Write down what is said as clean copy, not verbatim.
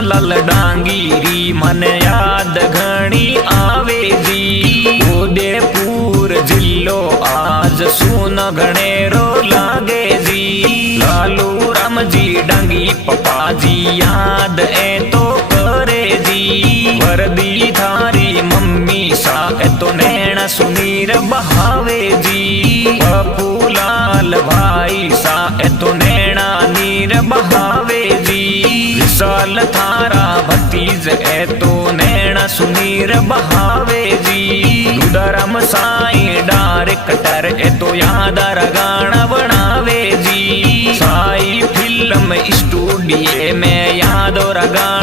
लाल डांगीरी मन याद घणी आवे जी। उदयपुर जिल्लो आज सून घणेरो लागे जी। लालू राम जी डांगी पप्पा जी याद ए तो करे जी। वर्दी थारी मम्मी सा ए तो नैना सुनीर बहावे जी। पप्पू लाल भाई सा ए तो नैना नीर बहावे जी। विशाल थारा भतीज ए तो नैना सुनीर बहावे जी। दुदाराम साईं डायरेक्टर ए तो यादार गाना बनावे जी। साई फिल्म स्टूडियो में यादों गाना